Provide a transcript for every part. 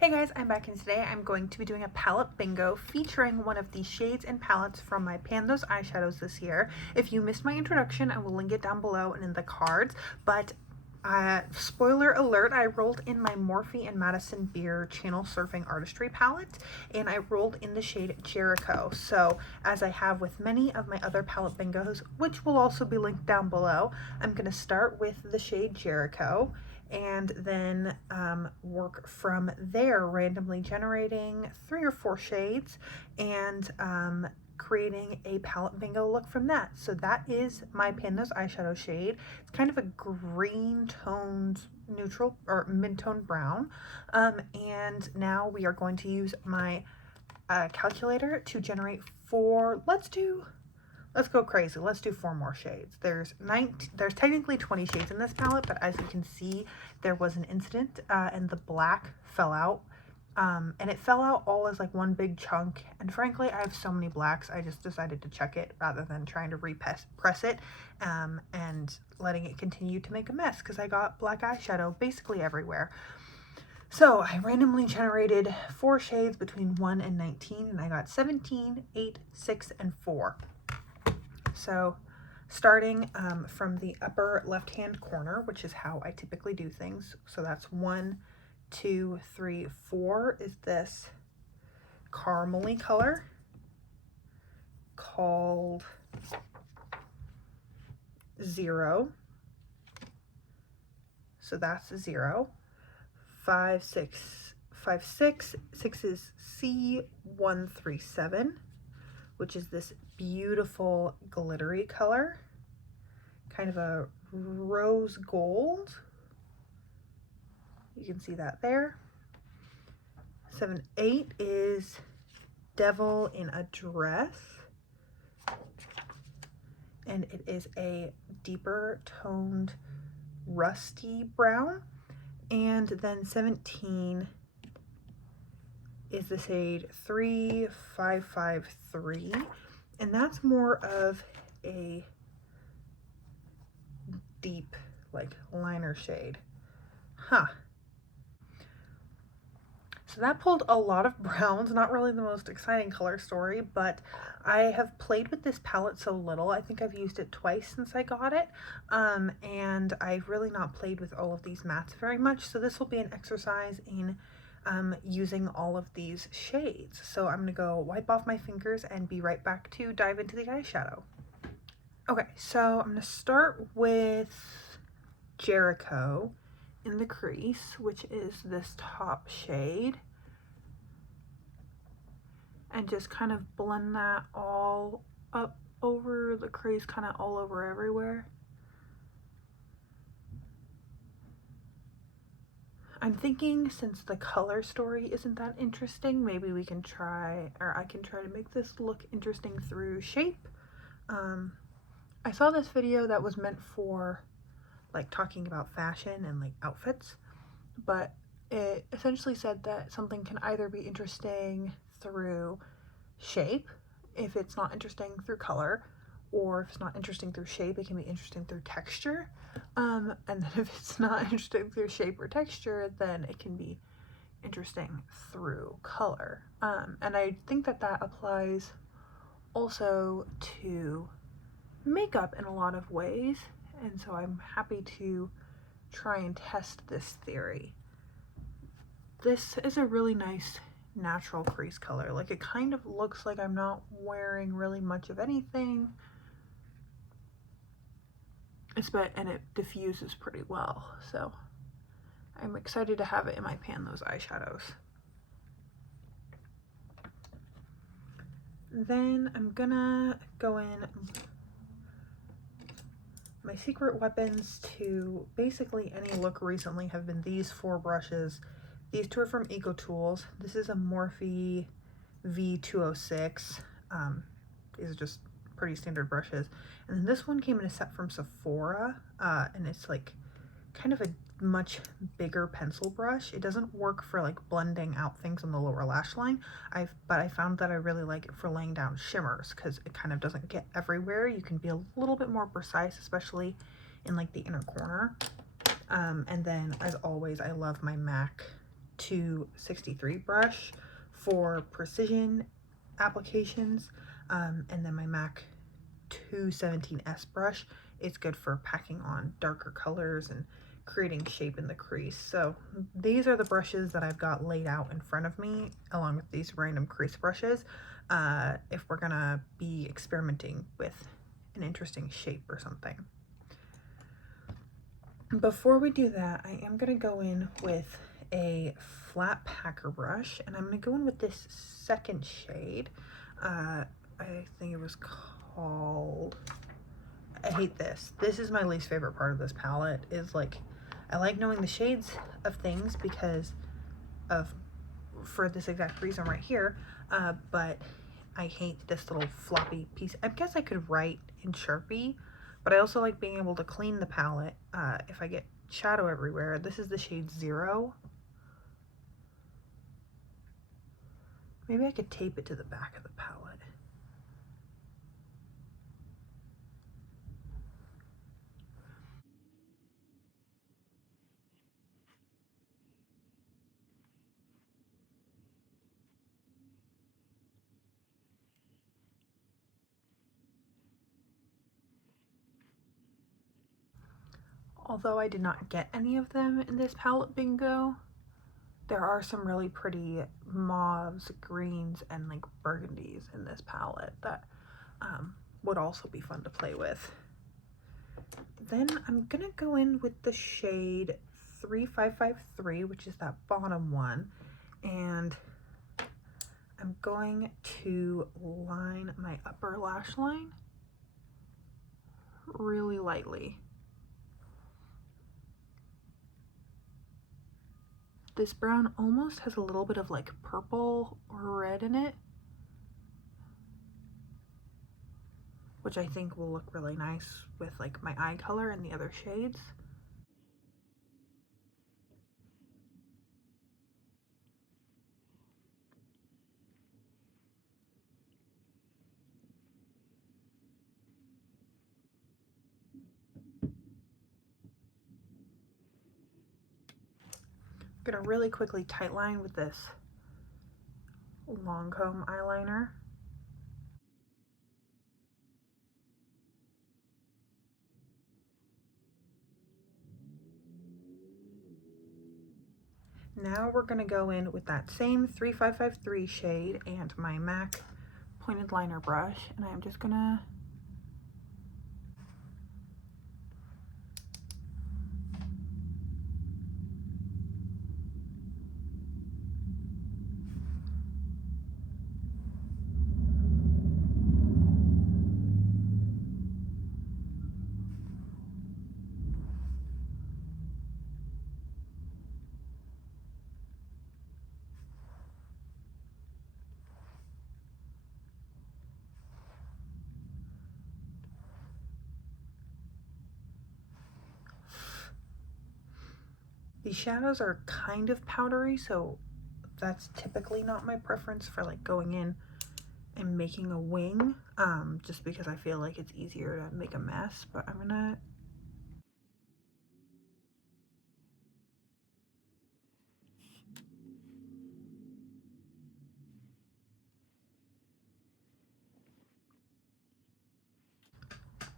Hey guys, I'm back, and today I'm going to be doing a palette bingo featuring one of the shades and palettes from my Pan Those eyeshadows this year. If you missed my introduction, I will link it down below and in the cards, but spoiler alert, I rolled in my Morphe and Madison Beer Channel Surfing Artistry palette, and I rolled in the shade Jericho. So as I have with many of my other palette bingos, which will also be linked down below, I'm going to start with the shade Jericho and then work from there, randomly generating 3 or 4 shades and creating a palette bingo look from that. So that is my Pan Those eyeshadow shade. It's kind of a green toned neutral or mid-tone brown. And now we are going to use my calculator to generate 4, let's go crazy. Let's do 4 more shades. There's technically 20 shades in this palette, but as you can see, there was an incident and the black fell out. And it fell out all as like one big chunk. And frankly, I have so many blacks, I just decided to check it rather than trying to press it and letting it continue to make a mess, because I got black eyeshadow basically everywhere. So I randomly generated 4 shades between 1 and 19, and I got 17, 8, 6, and 4. So starting from the upper left-hand corner, which is how I typically do things. So that's 1, 2, 3, 4 is this caramely color called 0. So that's 0. 5, 6, 5, 6. 6 is C137, which is this beautiful glittery color, kind of a rose gold. You can see that there. 7, 8 is Devil in a Dress, and it is a deeper toned rusty brown. And then 17 is the shade 3553, and that's more of a deep like liner shade. So that pulled a lot of browns. Not really the most exciting color story, but I have played with this palette so little. I think I've used it twice since I got it, and I've really not played with all of these mattes very much, so this will be an exercise in using all of these shades. So I'm gonna go wipe off my fingers and be right back to dive into the eyeshadow. Okay, so I'm gonna start with Jericho in the crease, which is this top shade, and just kind of blend that all up over the crease, kind of all over everywhere. I'm thinking, since the color story isn't that interesting, maybe we can try, or I can try to make this look interesting through shape. I saw this video that was meant for like talking about fashion and like outfits, but it essentially said that something can either be interesting through shape, if it's not interesting through color, or if it's not interesting through shape, it can be interesting through texture. And then if it's not interesting through shape or texture, then it can be interesting through color. And I think that that applies also to makeup in a lot of ways, and so I'm happy to try and test this theory. This is a really nice natural crease color. Like, it kind of looks like I'm not wearing really much of anything, and it diffuses pretty well, so I'm excited to have it in my Pan Those eyeshadows. Then I'm gonna go in my secret weapons to basically any look recently have been these 4 brushes. These 2 are from Eco Tools. This is a Morphe V206. These are just pretty standard brushes. And then this one came in a set from Sephora, and it's like kind of a much bigger pencil brush. It doesn't work for like blending out things on the lower lash line, but I found that I really like it for laying down shimmers, because it kind of doesn't get everywhere. You can be a little bit more precise, especially in like the inner corner. And then, as always, I love my MAC 263 brush for precision applications, and then my MAC 217S brush is good for packing on darker colors and creating shape in the crease. So these are the brushes that I've got laid out in front of me, along with these random crease brushes, if we're gonna be experimenting with an interesting shape or something. Before we do that, I am gonna go in with a flat packer brush, and I'm gonna go in with this second shade. I think it was called, I hate this. This is my least favorite part of this palette, is like, I like knowing the shades of things because of, for this exact reason right here, but I hate this little floppy piece. I guess I could write in Sharpie, but I also like being able to clean the palette if I get shadow everywhere. This is the shade 0. Maybe I could tape it to the back of the palette. Although I did not get any of them in this palette bingo, there are some really pretty mauves, greens, and like burgundies in this palette that would also be fun to play with. Then I'm gonna go in with the shade 3553, which is that bottom one, and I'm going to line my upper lash line really lightly. This brown almost has a little bit of like purple or red in it, which I think will look really nice with like my eye color and the other shades. I'm gonna really quickly tightline with this Lancome eyeliner. Now we're gonna go in with that same 3553 shade and my MAC pointed liner brush, and I'm just gonna these shadows are kind of powdery, so that's typically not my preference for like going in and making a wing, just because I feel like it's easier to make a mess. But I'm gonna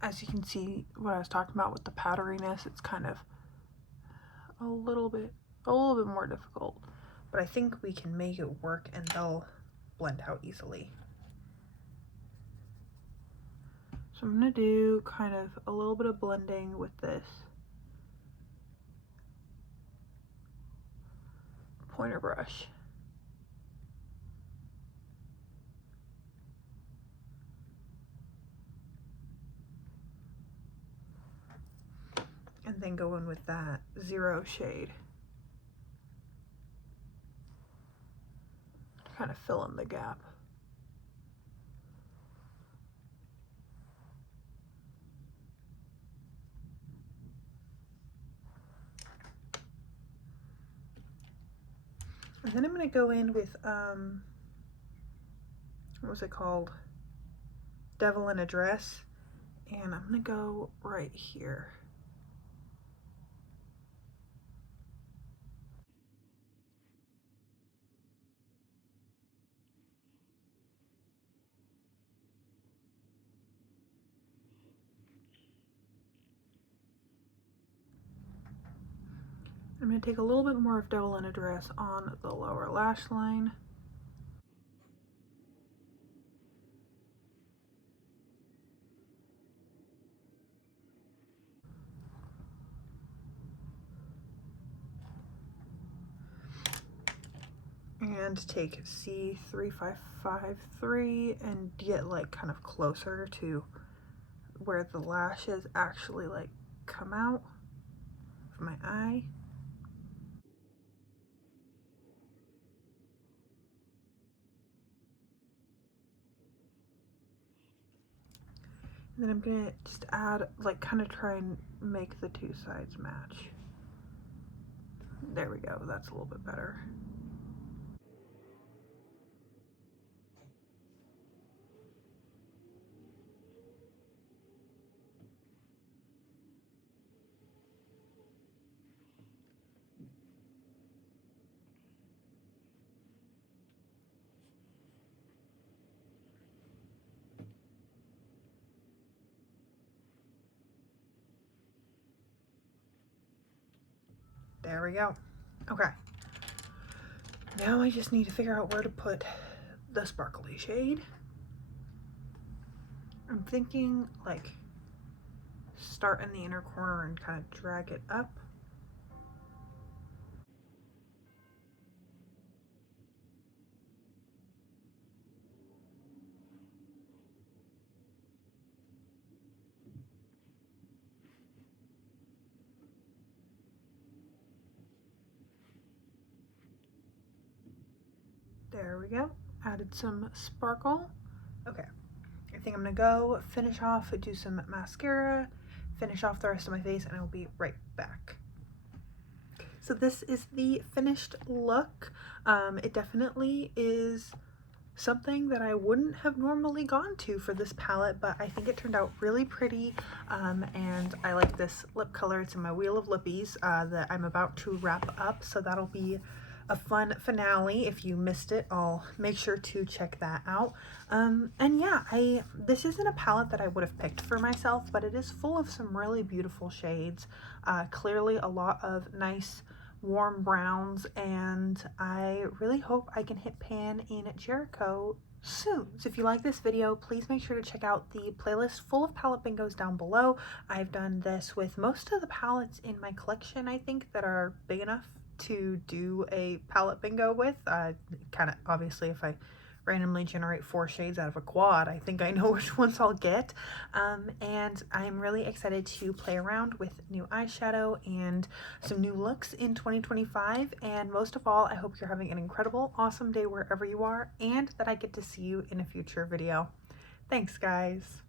as you can see, what I was talking about with the powderiness, it's kind of a little bit more difficult, but I think we can make it work and they'll blend out easily. So I'm gonna do kind of a little bit of blending with this pointer brush. And then go in with that 0 shade. Kind of fill in the gap. And then I'm gonna go in with, what was it called? Devil in a Dress. And I'm gonna go right here. I'm going to take a little bit more of Devil in a Dress on the lower lash line. And take C3553 and get like kind of closer to where the lashes actually like come out of my eye. And then I'm gonna just add, like, kind of try and make the two sides match. There we go, that's a little bit better. There we go. Okay. Now I just need to figure out where to put the sparkly shade. I'm thinking like start in the inner corner and kind of drag it up. There we go. Added some sparkle. Okay. I think I'm gonna go finish off, do some mascara, finish off the rest of my face, and I'll be right back. So this is the finished look. It definitely is something that I wouldn't have normally gone to for this palette, but I think it turned out really pretty, and I like this lip color. It's in my Wheel of Lippies that I'm about to wrap up, so that'll be a fun finale. If you missed it, I'll make sure to check that out. And yeah, this isn't a palette that I would have picked for myself, but it is full of some really beautiful shades. Clearly a lot of nice warm browns, and I really hope I can hit pan in Jericho soon. So if you like this video, please make sure to check out the playlist full of palette bingos down below. I've done this with most of the palettes in my collection, I think, that are big enough to do a palette bingo with. Kind of obviously, if I randomly generate 4 shades out of a quad, I think I know which ones I'll get. And I'm really excited to play around with new eyeshadow and some new looks in 2025. And most of all, I hope you're having an incredible, awesome day wherever you are, and that I get to see you in a future video. Thanks, guys.